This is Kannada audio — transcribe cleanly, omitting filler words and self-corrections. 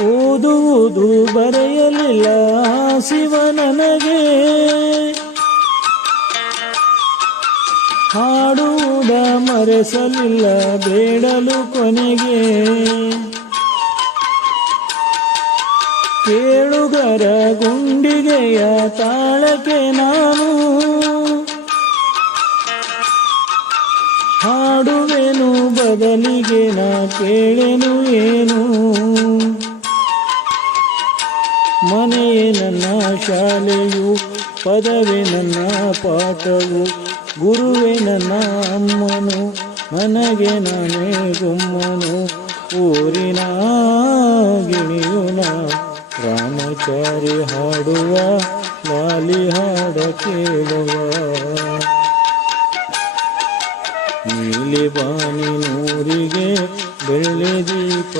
ಓದುವುದು ಬರೆಯಲಿಲ್ಲ ಶಿವ ನನಗೆ, ಹಾಡುವುದ ಮರೆಸಲಿಲ್ಲ ಬೇಡಲು ಕೊನೆಗೆ. ಕೇಳುಗರ ಗುಂಡಿಗೆಯ ತಾಳಕ್ಕೆ ನಾನು ಹಾಡುವೆನು ಬದಲಿಗೆ ನಾ ಕೇಳೆನು ಏನು. ಮನೆಯೇ ನನ್ನ ಶಾಲೆಯು, ಪದವೇ ನನ್ನ ಪಾಠವು, ಗುರುವೇ ನನ್ನ ಅಮ್ಮನು, ನನಗೆ ನಾನೇ ಗುಮ್ಮನು. ಊರಿನ ಗಿಣಿಯುನ ರಾಮಚಾರಿ ಹಾಡುವ ಲಾಲಿ ಹಾಡ ಕೇಳುವ. ನೀಲಿ ಬಾನಿ ನೂರಿಗೆ ಬೆಳ್ಳಿ ದೀಪ